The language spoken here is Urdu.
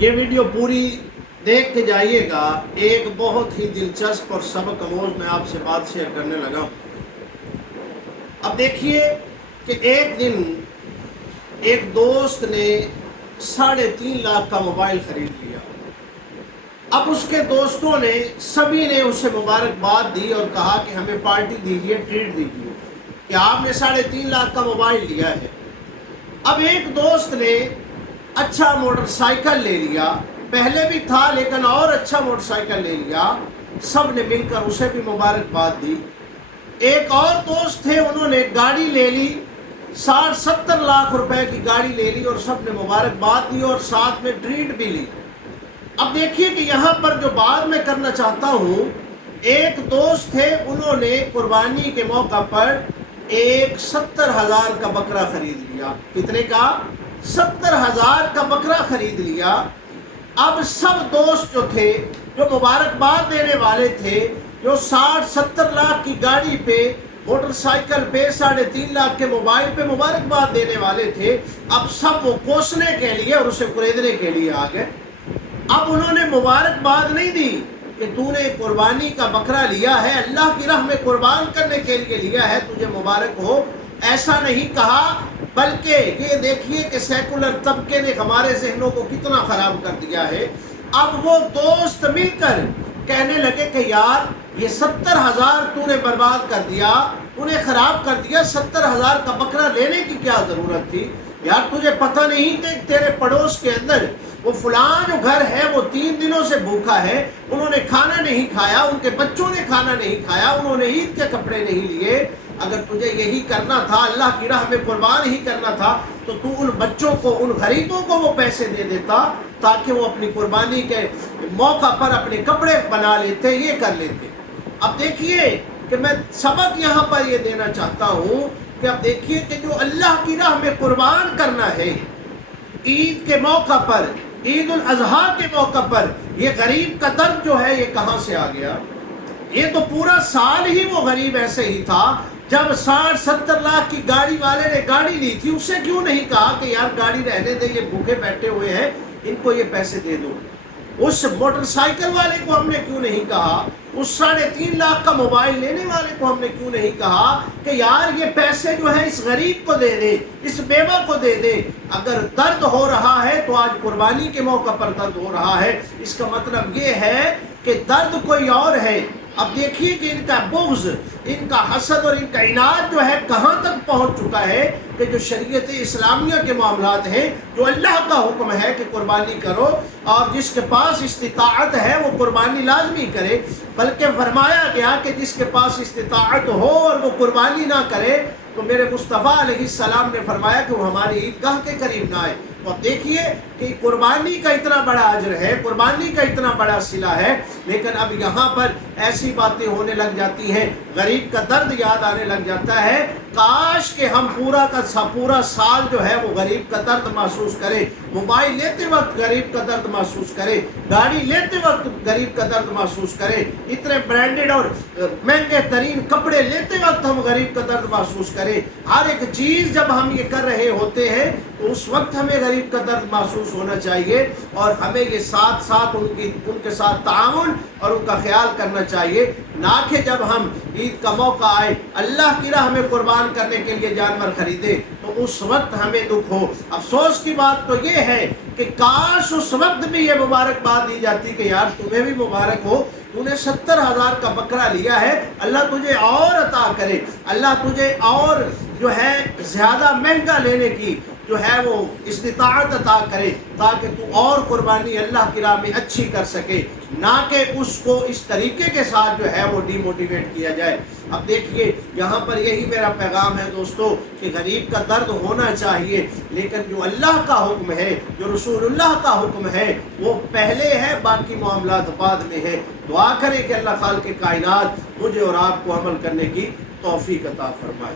یہ ویڈیو پوری دیکھ کے جائیے گا، ایک بہت ہی دلچسپ اور سبق آموز میں آپ سے بات شیئر کرنے لگا ہوں۔ اب دیکھیے کہ ایک دن ایک دوست نے 3.5 لاکھ کا موبائل خرید لیا۔ اب اس کے دوستوں نے سبھی نے اسے مبارکباد دی اور کہا کہ ہمیں پارٹی دیجیے، ٹریٹ دیجیے کہ آپ نے 3.5 لاکھ کا موبائل لیا ہے۔ اب ایک دوست نے اچھا موٹر سائیکل لے لیا، پہلے بھی تھا لیکن اور اچھا موٹر سائیکل لے لیا، سب نے مل کر اسے بھی مبارکباد دی۔ ایک اور دوست تھے، انہوں نے گاڑی لے لی، 60-70 لاکھ روپے کی گاڑی لے لی اور سب نے مبارکباد دی اور ساتھ میں ٹریٹ بھی لی۔ اب دیکھیے کہ یہاں پر جو بات میں کرنا چاہتا ہوں، ایک دوست تھے، انہوں نے قربانی کے موقع پر 70,000 کا بکرا خرید لیا۔ کتنے کا؟ 70,000 کا بکرا خرید لیا۔ اب سب دوست جو تھے، جو مبارکباد دینے والے تھے، جو 60-70 لاکھ کی گاڑی پہ، موٹر سائیکل پہ، 3.5 لاکھ کے موبائل پہ مبارکباد دینے والے تھے، اب سب وہ کوسنے کے لیے اور اسے خریدنے کے لیے آ گئے۔ اب انہوں نے مبارکباد نہیں دی کہ تو نے قربانی کا بکرا لیا ہے، اللہ کی راہ میں قربان کرنے کے لیے لیا ہے، تجھے مبارک ہو، ایسا نہیں کہا، بلکہ یہ دیکھیے کہ سیکولر طبقے نے ہمارے ذہنوں کو کتنا خراب کر دیا ہے۔ اب وہ دوست مل کر کہنے لگے کہ یار یہ 70,000 تو نے برباد کر دیا، تو نے خراب کر دیا، 70,000 کا بکرا لینے کی کیا ضرورت تھی؟ یار تجھے پتہ نہیں کہ تیرے پڑوس کے اندر وہ فلاں جو گھر ہے وہ 3 دنوں سے بھوکا ہے، انہوں نے کھانا نہیں کھایا، ان کے بچوں نے کھانا نہیں کھایا، انہوں نے عید کے کپڑے نہیں لیے۔ اگر تجھے یہی کرنا تھا، اللہ کی راہ میں قربان ہی کرنا تھا، تو تو ان بچوں کو، ان غریبوں کو وہ پیسے دے دیتا تاکہ وہ اپنی قربانی کے موقع پر اپنے کپڑے بنا لیتے، یہ کر لیتے۔ اب دیکھیے کہ میں سبق یہاں پر یہ دینا چاہتا ہوں کہ اب دیکھیے کہ جو اللہ کی راہ میں قربان کرنا ہے، عید کے موقع پر، عید الاضحیٰ کے موقع پر، یہ غریب کا درد جو ہے یہ کہاں سے آ گیا؟ یہ تو پورا سال ہی وہ غریب ایسے ہی تھا۔ جب 60-70 لاکھ کی گاڑی والے نے گاڑی لی تھی، اسے کیوں نہیں کہا کہ یار گاڑی رہنے دے، یہ بھوکے بیٹھے ہوئے ہیں، ان کو یہ پیسے دے دو؟ اس موٹر سائیکل والے کو ہم نے کیوں نہیں کہا؟ اس 3.5 لاکھ کا موبائل لینے والے کو ہم نے کیوں نہیں کہا کہ یار یہ پیسے جو ہے اس غریب کو دے دے، اس بیوہ کو دے دے؟ اگر درد ہو رہا ہے تو آج قربانی کے موقع پر درد ہو رہا ہے، اس کا مطلب یہ ہے کہ درد کوئی اور ہے۔ اب دیکھیے کہ ان کا بغض، ان کا حسد اور ان کا عناد جو ہے کہاں تک پہنچ چکا ہے کہ جو شریعت اسلامیہ کے معاملات ہیں، جو اللہ کا حکم ہے کہ قربانی کرو اور جس کے پاس استطاعت ہے وہ قربانی لازمی کرے، بلکہ فرمایا گیا کہ جس کے پاس استطاعت ہو اور وہ قربانی نہ کرے تو میرے مصطفیٰ علیہ السلام نے فرمایا کہ وہ ہماری عیدگاہ کے قریب نہ آئے۔ تو اب دیکھیے کہ قربانی کا اتنا بڑا اجر ہے، قربانی کا اتنا بڑا صلہ ہے، لیکن اب یہاں پر ایسی باتیں ہونے لگ جاتی ہیں، غریب کا درد یاد آنے لگ جاتا ہے۔ کاش کہ ہم پورا سال جو ہے وہ غریب کا درد محسوس کریں، موبائل لیتے وقت غریب کا درد محسوس کریں، گاڑی لیتے وقت غریب کا درد محسوس کریں، اتنے برانڈڈ اور مہنگے ترین کپڑے لیتے وقت ہم غریب کا درد محسوس کریں۔ ہر ایک چیز جب ہم یہ کر رہے ہوتے ہیں تو اس وقت ہمیں غریب کا درد محسوس ہونا چاہیے اور ہمیں یہ ساتھ ان کے ساتھ تعاون اور ان کا خیال کرنا چاہیے، نہ کہ جب ہم عید کا موقع آئے، اللہ کی راہ میں قربان کرنے کے لیے جانور خریدے تو اس وقت ہمیں دکھ ہو۔ افسوس کی بات تو یہ ہے کہ کاش اس وقت بھی یہ مبارکباد دی جاتی کہ یار تمہیں بھی مبارک ہو، تو نے 70,000 کا بکرا لیا ہے، اللہ تجھے اور عطا کرے، اللہ تجھے اور جو ہے زیادہ مہنگا لینے کی جو ہے وہ استطاعت عطا کرے تاکہ تو اور قربانی اللہ کی راہ میں اچھی کر سکے، نہ کہ اس کو اس طریقے کے ساتھ جو ہے وہ ڈی موٹیویٹ کیا جائے۔ اب دیکھیے یہاں پر یہی میرا پیغام ہے دوستو کہ غریب کا درد ہونا چاہیے، لیکن جو اللہ کا حکم ہے، جو رسول اللہ کا حکم ہے وہ پہلے ہے، باقی معاملات بعد میں ہے۔ دعا کریں کہ اللہ خالق کائنات مجھے اور آپ کو عمل کرنے کی توفیق عطا فرمائے۔